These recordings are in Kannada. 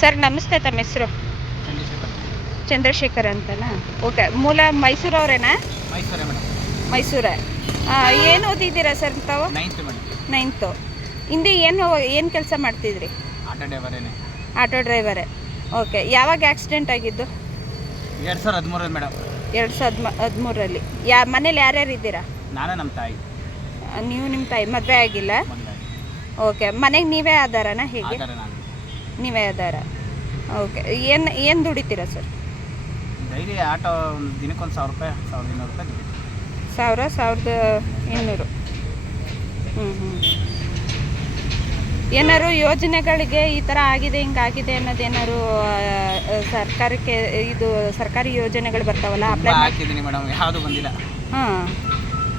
ಸರ್ ನಮಸ್ತೆ, ತಮ್ಮ ಹೆಸರು? ಚಂದ್ರಶೇಖರ್. ಚಂದ್ರಶೇಖರ್ ಅಂತನಾ? ಓಕೆ. ಮೂಲ ಮೈಸೂರವರೇನಾ? ಮೈಸೂರೇ ಮೇಡಮ್. ಮೈಸೂರೇ. ಏನು ಓದಿದ್ದೀರಾ ಸರ್ ತಾವು? 9th madam. 9th. ಹಿಂದೆ ಏನು ಕೆಲಸ ಮಾಡ್ತಿದ್ರಿ? ಆಟೋ ಡ್ರೈವರೇನೆ. ಆಟೋ ಡ್ರೈವರೇ. ಓಕೆ. ಯಾವಾಗ ಆಕ್ಸಿಡೆಂಟ್ ಆಗಿದ್ದು? 2013 ಮೇಡಮ್. 2013ರಲ್ಲಿ. ಮನೇಲಿ ಯಾರ್ಯಾರು ಇದ್ದೀರಾ? ನಾನು ನಮ್ಮ ತಾಯಿ. ನೀವು ನಿಮ್ಮ ತಾಯಿ ಮದುವೆ ಆಗಿಲ್ಲ? ಮದುವೆ. ಓಕೆ. ಮನೆಗೆ ನೀವೇ ಆಧಾರನಾ? ಹೇಗೆ? ಆಧಾರ ನಾನು. ನೀವೇ ಆಧಾರ. ಓಕೆ. ಏನು ದುಡಿತೀರಾ ಸರ್? ಡೈಲಿ ಆಟೋ ಒಂದು ದಿನಕ್ಕೆ ಒಂದು 1000 ರೂಪಾಯಿ, 1200 ರೂಪಾಯಿ ದುಡಿತೀನಿ. 1200. ಏನಾದ್ರು ಯೋಜನೆಗಳಿಗೆ ಈ ಥರ ಆಗಿದೆ ಹಿಂಗಾಗಿದೆ ಅನ್ನೋದೇನಾದ್ರು ಸರ್ಕಾರಕ್ಕೆ ಸರ್ಕಾರಿ ಯೋಜನೆಗಳು ಬರ್ತಾವಲ್ಲ, ಅಪ್ಲೈ ಹಾಕಿದ್ದೀನಿ ಮೇಡಮ್, ಯಾವುದು ಬಂದಿಲ್ಲ. ಹಾಂ.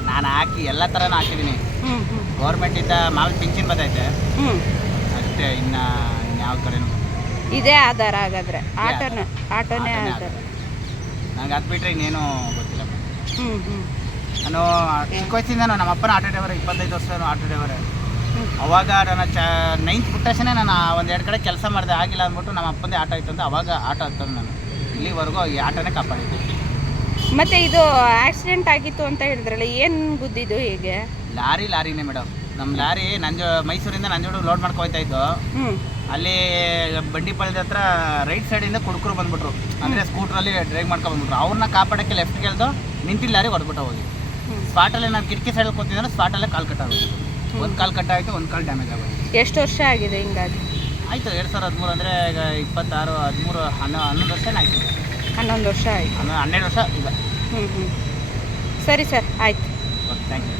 ನಾನು ಹಾಕಿ ಎಲ್ಲ ಥರನೂ ಹಾಕಿದ್ದೀನಿ. ಗೌರ್ಮೆಂಟಿಂದ ಮಾಲ್ ಪಿಂಚಿನ್ ಬರ್ತೈತೆ ಅಷ್ಟೇ, ಯಾವ ಕಡೆನೂ ಇದೇ ಆಧಾರ ಹಾಗಾದರೆ? ಆಟೋನೇ ಆಧಾರ. ನನಗೆ ಅದು ಬಿಟ್ಟರೆ ಇನ್ನೇನು ಗೊತ್ತಿಲ್ಲ. ನಾನು ಚಿಕ್ಕ ವಯಸ್ಸಿಂದ ನಮ್ಮ ಅಪ್ಪನ ಆಟೋ ಡ್ರೈವರ್, 25 ವರ್ಷ ಆಟೋ ಡ್ರೈವರೇ. ಅವಾಗ ನಾನು 9th ಬಿಟ್ಟ ತಕ್ಷಣ ನಾನು ಒಂದೆರಡು ಕಡೆ ಕೆಲಸ ಮಾಡಿದೆ, ಆಗಿಲ್ಲ ಅಂದ್ಬಿಟ್ಟು ನಮ್ಮ ಅಪ್ಪಂದೇ ಆಟೋ ಇತ್ತು ಅಂತ ಅವಾಗ ಆಟೋ ಹತ್ತಂದು ನಾನು ಇಲ್ಲಿವರೆಗೂ ಈ ಆಟೋನೇ ಕಾಪಾಡಿದ್ದೆ. ಮತ್ತು ಇದು ಆಕ್ಸಿಡೆಂಟ್ ಆಗಿತ್ತು ಅಂತ ಹೇಳಿದ್ರಲ್ಲ, ಏನು ಗುದ್ದಿದ್ದು? ಹೇಗೆ? ಲಾರಿನೇ ಮೇಡಮ್. ನಮ್ಮ ಲಾರಿ ಮೈಸೂರಿಂದ ನಂಜೋಡು ಲೋಡ್ ಮಾಡ್ಕೊ ಹೋಗ್ತಾ ಇದ್ದು. ಅಲ್ಲಿ ಬಂಡಿಪಾಳ್ಯದ ಹತ್ರ ರೈಟ್ ಸೈಡಿಂದ ಕುಡುಕರು ಬಂದ್ಬಿಟ್ರು, ಅಂದರೆ ಸ್ಕೂಟ್ರಲ್ಲಿ ಡ್ರೈವ್ ಮಾಡ್ಕೊಂಡು ಬಂದ್ಬಿಟ್ರು. ಅವ್ರನ್ನ ಕಾಪಾಡೋಕ್ಕೆ ಲೆಫ್ಟ್ ಕೇಳ್ದು ನಿಂತಿಲ್ಲ, ಲಾರಿ ಹೊಡೆದ್ಬಿಟ್ಟು ಹೋಗಿ ಸ್ಪಾಟಲ್ಲೇ ನಾನು ಕಿಟಕಿ ಸೈಡಲ್ಲಿ ಕೂತಿದ್ರೆ ಸ್ಪಾಟಲ್ಲೇ ಕಾಲು ಕಟ್ಟಾಗೋದು. ಒಂದು ಕಾಲು ಕಟ್ಟಾಯಿತು, ಒಂದು ಕಾಲು ಡ್ಯಾಮೇಜ್ ಆಗೋದು. ಎಷ್ಟು ವರ್ಷ ಆಗಿದೆ ಹಿಂಗಾಗಿ? ಆಯಿತು 2013 ಅಂದರೆ ಈಗ 26, 13, 11 ವರ್ಷ ಆಯಿತು. 11 ವರ್ಷ ಆಯಿತು. 12 ವರ್ಷ ಈಗ. ಸರಿ ಸರ್, ಆಯಿತು. Okay, thank you.